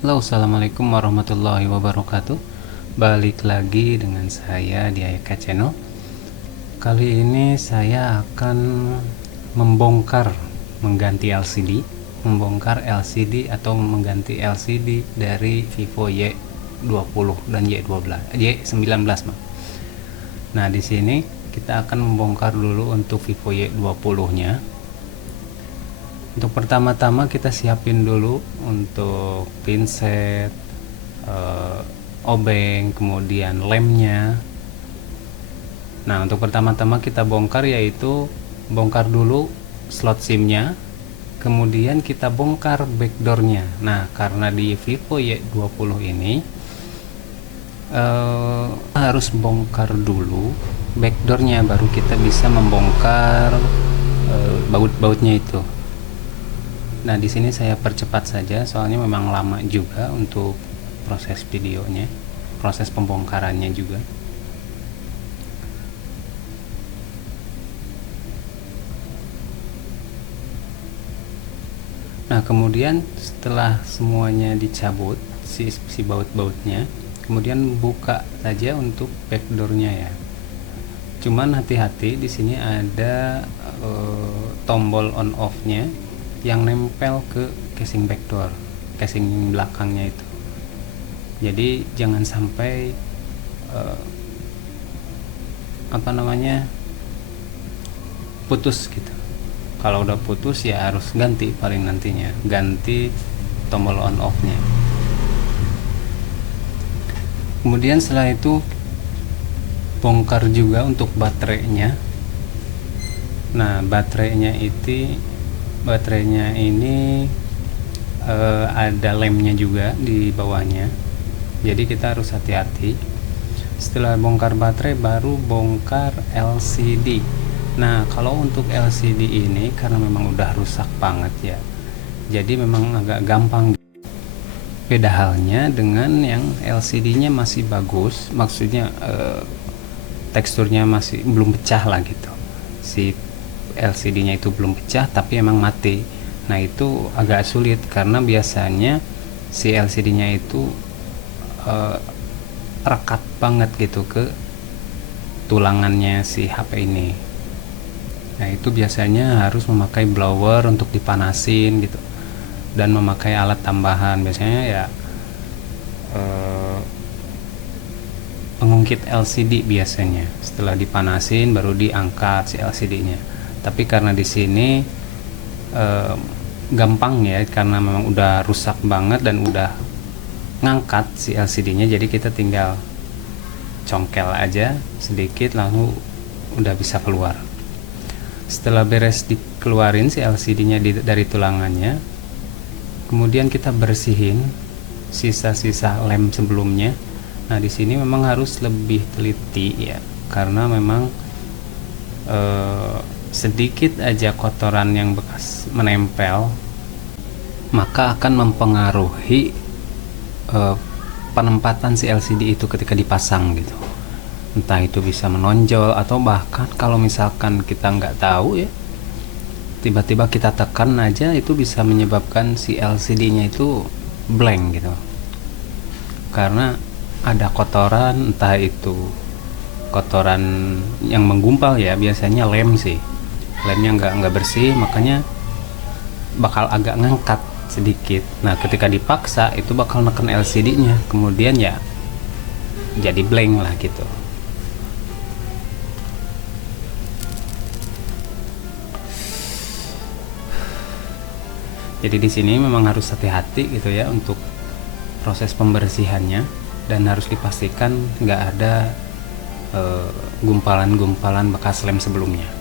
Halo, assalamualaikum warahmatullahi wabarakatuh. Balik lagi dengan saya di Ayaka Channel. Kali ini saya akan membongkar mengganti LCD, membongkar LCD atau mengganti LCD dari Vivo Y20 dan Y12, Y19, Mas. Nah, di sini kita akan membongkar dulu untuk Vivo Y20-nya. Untuk pertama-tama kita siapin dulu untuk pinset, obeng, kemudian lemnya. Nah, untuk pertama-tama kita bongkar yaitu bongkar dulu slot SIM-nya, kemudian kita bongkar backdoor-nya. Nah, karena di Vivo Y20 ini harus bongkar dulu backdoor-nya baru kita bisa membongkar baut-bautnya itu. Nah, di sini saya percepat saja soalnya memang lama juga untuk proses videonya, proses pembongkarannya juga. Nah, kemudian setelah semuanya dicabut si baut-bautnya, kemudian buka saja untuk backdoornya ya. Cuman hati-hati, di sini ada tombol on off-nya yang nempel ke casing backdoor, casing belakangnya itu. Jadi jangan sampai putus gitu. Kalau udah putus ya harus ganti, paling nantinya ganti tombol on off-nya. Kemudian setelah itu bongkar juga untuk baterainya. Nah, baterainya ini ada lemnya juga di bawahnya. Jadi kita harus hati-hati. Setelah bongkar baterai baru bongkar LCD. Nah, kalau untuk LCD ini karena memang udah rusak banget ya. Jadi memang agak gampang. Beda halnya dengan yang LCD-nya masih bagus, maksudnya teksturnya masih belum pecah lah gitu. Si LCD-nya itu belum pecah tapi emang mati. Nah, itu agak sulit karena biasanya si LCD-nya itu rekat banget gitu ke tulangannya si HP ini. Nah, itu biasanya harus memakai blower untuk dipanasin gitu dan memakai alat tambahan, biasanya ya pengungkit LCD biasanya. Setelah dipanasin baru diangkat si LCD-nya. Tapi karena di sini gampang ya, karena memang udah rusak banget dan udah ngangkat si LCD-nya, jadi kita tinggal congkel aja sedikit lalu udah bisa keluar. Setelah beres dikeluarin si LCD-nya dari tulangannya, kemudian kita bersihin sisa-sisa lem sebelumnya. Nah, di sini memang harus lebih teliti ya, karena memang sedikit aja kotoran yang bekas menempel maka akan mempengaruhi penempatan si LCD itu ketika dipasang gitu. Entah itu bisa menonjol atau bahkan kalau misalkan kita nggak tahu ya, tiba-tiba kita tekan aja itu bisa menyebabkan si LCD-nya itu blank gitu. Karena ada kotoran, entah itu kotoran yang menggumpal ya, biasanya lem sih. Lemnya nggak bersih, makanya bakal agak ngangkat sedikit. Nah, ketika dipaksa itu bakal neken LCD-nya, kemudian ya jadi blank lah gitu. Jadi di sini memang harus hati-hati gitu ya untuk proses pembersihannya, dan harus dipastikan nggak ada gumpalan-gumpalan bekas lem sebelumnya.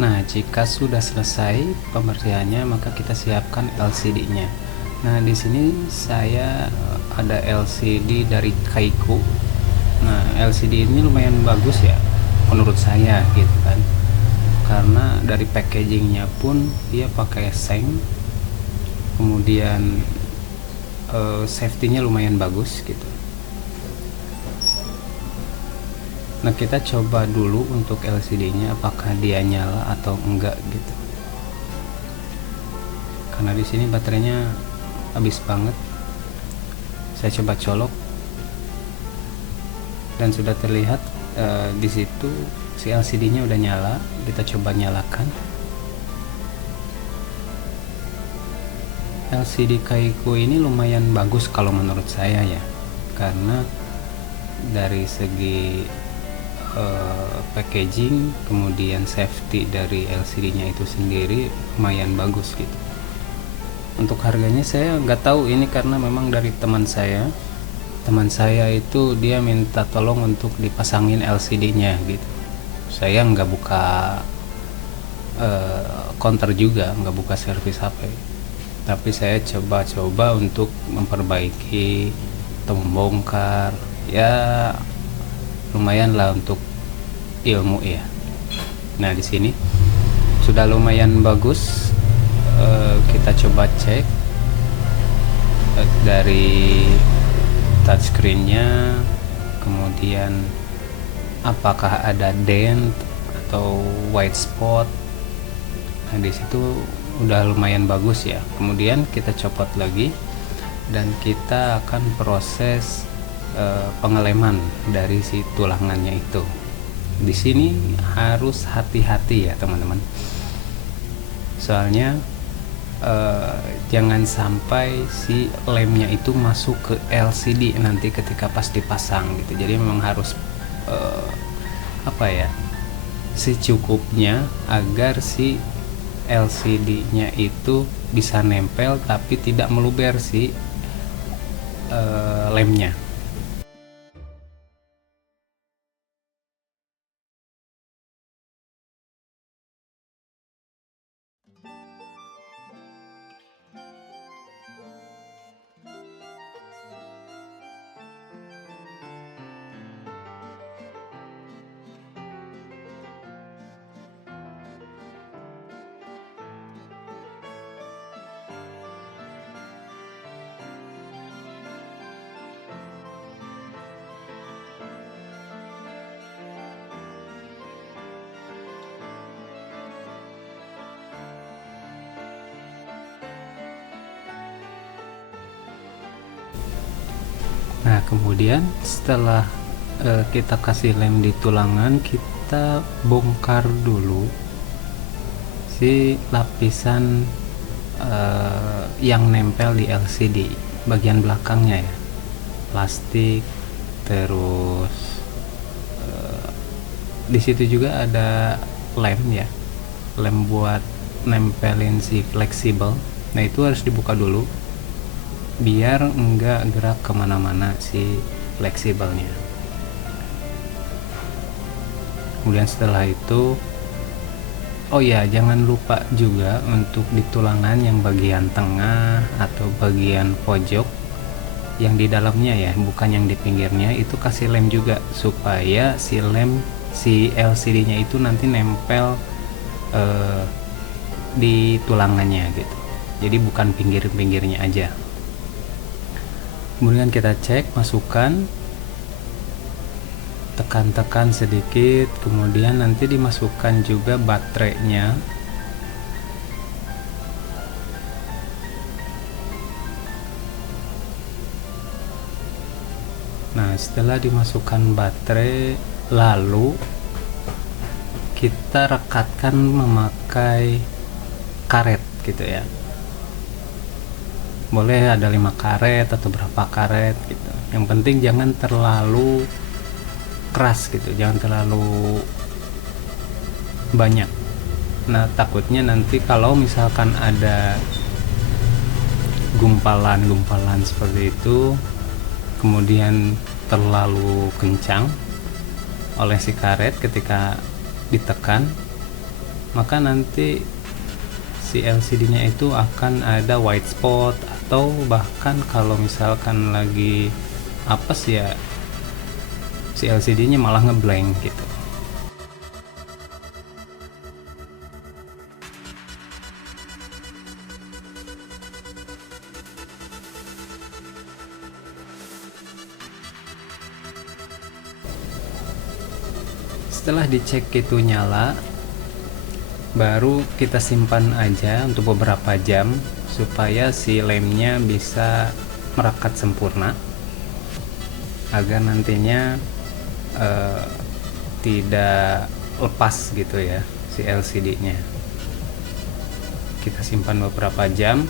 Nah, jika sudah selesai pembersihannya, maka kita siapkan LCD-nya. Nah, di sini saya ada LCD dari Kaiku. Nah, LCD ini lumayan bagus ya menurut saya gitu kan. Karena dari packagingnya pun dia pakai seng, kemudian safety-nya lumayan bagus gitu. Nah, kita coba dulu untuk LCD-nya apakah dia nyala atau enggak gitu. Karena di sini baterainya habis banget. Saya coba colok dan sudah terlihat di situ si LCD-nya udah nyala. Kita coba nyalakan. LCD Kaiku ini lumayan bagus kalau menurut saya ya, karena dari segi packaging, kemudian safety dari LCD-nya itu sendiri lumayan bagus gitu. Untuk harganya saya nggak tahu, ini karena memang dari teman saya itu dia minta tolong untuk dipasangin LCD-nya gitu. Saya nggak buka counter juga, nggak buka servis HP, tapi saya coba untuk memperbaiki atau membongkar ya, lumayan lah untuk ilmu ya. Nah, di sini sudah lumayan bagus. Kita coba cek dari touchscreen-nya, kemudian apakah ada dent atau white spot. Nah, di situ udah lumayan bagus ya. Kemudian kita copot lagi dan kita akan proses pengeleman dari si tulangannya itu. Di sini harus hati-hati ya teman-teman. Soalnya jangan sampai si lemnya itu masuk ke LCD nanti ketika pas dipasang gitu. Jadi memang harus secukupnya agar si LCD-nya itu bisa nempel tapi tidak meluber si lemnya. Nah, kemudian setelah kita kasih lem di tulangan, kita bongkar dulu si lapisan yang nempel di LCD bagian belakangnya ya, plastik. Terus di situ juga ada lem ya, lem buat nempelin si fleksibel. Nah, itu harus dibuka dulu biar enggak gerak kemana-mana si fleksibelnya. Kemudian setelah itu, oh ya, jangan lupa juga untuk di tulangan yang bagian tengah atau bagian pojok yang di dalamnya ya, bukan yang di pinggirnya, itu kasih lem juga supaya si LCD-nya itu nanti nempel di tulangannya gitu. Jadi bukan pinggir-pinggirnya aja. Kemudian kita cek, masukkan, tekan-tekan sedikit, kemudian nanti dimasukkan juga baterainya. Nah, setelah dimasukkan baterai, lalu kita rekatkan memakai karet gitu ya. Boleh ada 5 karet atau berapa karet gitu. Yang penting jangan terlalu keras gitu, jangan terlalu banyak. Nah, takutnya nanti kalau misalkan ada gumpalan-gumpalan seperti itu, kemudian terlalu kencang oleh si karet ketika ditekan, maka nanti si LCD-nya itu akan ada white spot, atau bahkan kalau misalkan lagi apes ya si LCD-nya malah ngeblank gitu. Setelah dicek itu nyala, baru kita simpan aja untuk beberapa jam supaya si lemnya bisa merakat sempurna, agar nantinya tidak lepas gitu ya si LCD-nya. Kita simpan beberapa jam.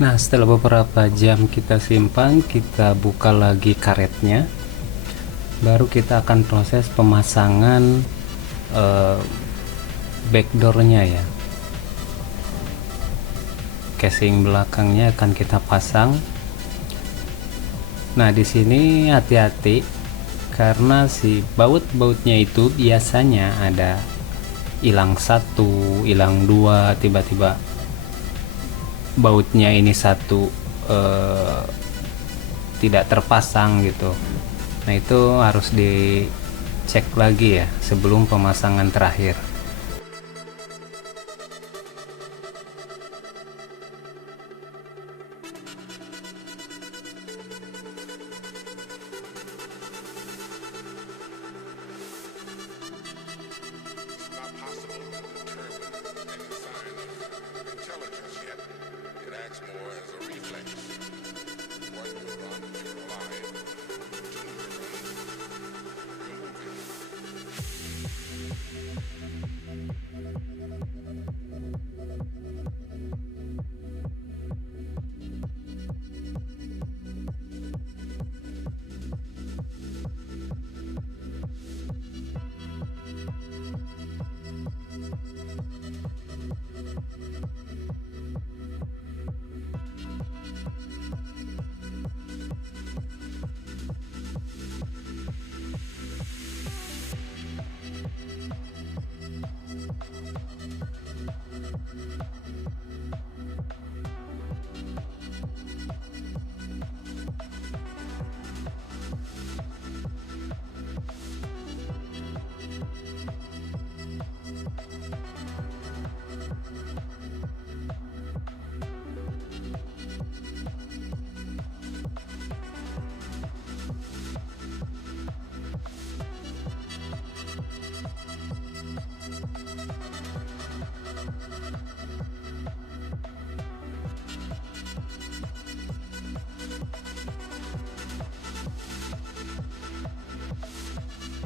Nah, setelah beberapa jam kita simpan, kita buka lagi karetnya, baru kita akan proses pemasangan backdoornya ya. Casing belakangnya akan kita pasang. Nah, di sini hati-hati karena si baut-bautnya itu biasanya ada hilang satu, hilang dua, tiba-tiba bautnya ini satu tidak terpasang gitu. Nah, itu harus dicek lagi ya sebelum pemasangan terakhir.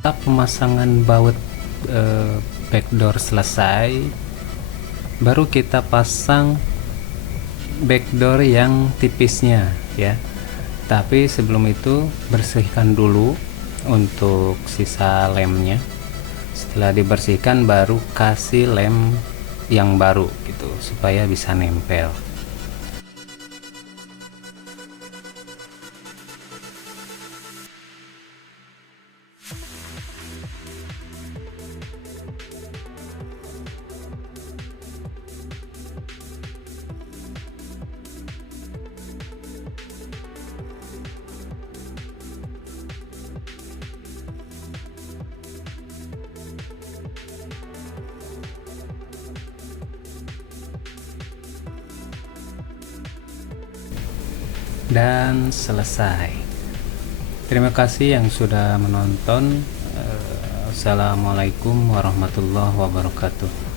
Setelah pemasangan baut backdoor selesai, baru kita pasang backdoor yang tipisnya ya. Tapi sebelum itu bersihkan dulu untuk sisa lemnya. Setelah dibersihkan baru kasih lem yang baru gitu supaya bisa nempel. Dan selesai. Terima kasih yang sudah menonton. Assalamualaikum warahmatullahi wabarakatuh.